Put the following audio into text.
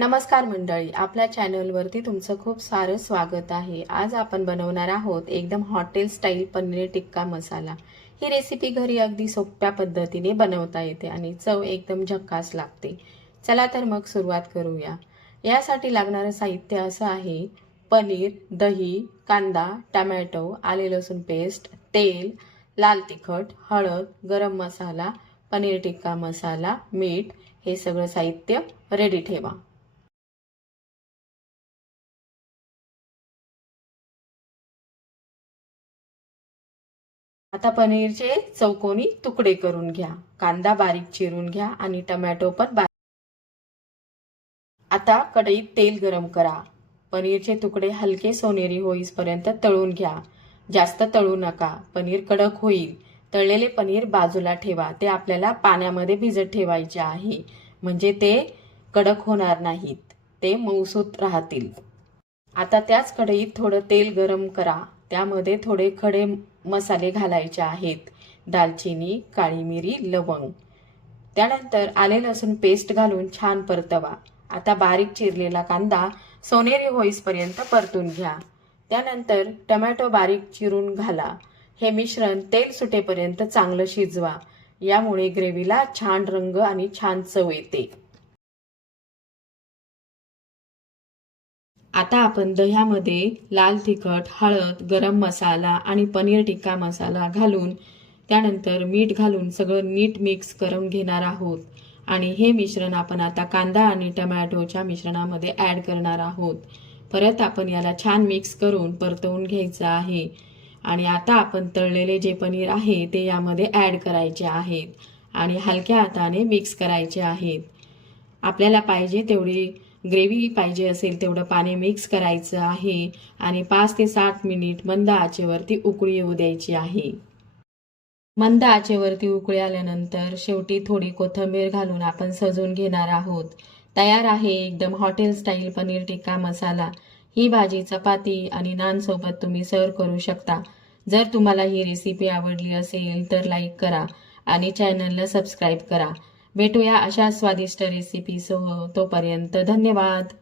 नमस्कार मंडळी, आपल्या चॅनलवरती तुमचं खूप सारं स्वागत आहे। आज आपण बनवणार आहोत एकदम हॉटेल स्टाईल पनीर टिक्का मसाला। ही रेसिपी घरी अगदी सोप्या पद्धतीने बनवता येते आणि चव एकदम झक्कास लागते। चला तर मग सुरुवात करूया। यासाठी लागणारं साहित्य असं आहे: पनीर, दही, कांदा, टोमॅटो, आले लसूण पेस्ट, तेल, लाल तिखट, हळद, गरम मसाला, पनीर टिक्का मसाला, मीठ। हे सगळं साहित्य रेडी ठेवा। आता पनीरचे चौकोनी तुकडे करून घ्या। कांदा बारीक चिरून घ्या आणि टोमॅटो पण बारीक। आता कढईत तेल गरम करा। पनीरचे तुकडे हलके सोनेरी होईपर्यंत तळून घ्या। जास्त तळू नका, पनीर कडक होईल। तळलेले पनीर बाजूला ठेवा, ते आपल्याला पाण्यामध्ये भिजत ठेवायचे आहे, म्हणजे ते कडक होणार नाहीत, ते मऊसूत राहतील। आता त्याच कढईत थोडं तेल गरम करा, त्यामध्ये थोडे खडे मसाले घालायचे आहेत: दालचिनी, काळी मिरी, लवंग। त्यानंतर आले लसूण पेस्ट घालून छान परतवा। आता बारीक चिरलेला कांदा सोनेरी होईपर्यंत परतून घ्या। त्यानंतर टोमॅटो बारीक चिरून घाला। हे मिश्रण तेल सुटेपर्यंत चांगलं शिजवा, यामुळे ग्रेव्हीला छान रंग आणि छान चव येते। आता आपण दह्यामध्ये लाल तिखट, हळद, गरम मसाला आणि पनीर टिक्का मसाला घालून, त्यानंतर मीठ घालून सगळं नीट मिक्स करून घेणार आहोत। आणि हे मिश्रण आपण आता कांदा आणि टोमॅटोच्या मिश्रणामध्ये ॲड करणार आहोत। परत आपण याला छान मिक्स करून परतवून घ्यायचं आहे। आणि आता आपण तळलेले जे पनीर आहे ते यामध्ये ॲड करायचे आहेत आणि हलक्या हाताने मिक्स करायचे आहेत। आपल्याला पाहिजे तेवढी ग्रेव्ही पाहिजे असेल तेवढं पाणी मिक्स करायचं आहे आणि 5 ते 7 मिनिट मंद आचेवरती उकळी येऊ द्यायची आहे। मंद आचेवरती उकळी आल्यानंतर शेवटी थोडी कोथिंबीर घालून आपण सजवून घेणार आहोत। तयार आहे एकदम हॉटेल स्टाईल पनीर टिक्का मसाला। ही भाजी चपाती आणि नान सोबत तुम्ही सर्व करू शकता। जर तुम्हाला ही रेसिपी आवडली असेल तर लाईक करा आणि चॅनलला सबस्क्राईब करा। भेटूया अशा स्वादिष्ट रेसिपीसह, तोपर्यंत धन्यवाद।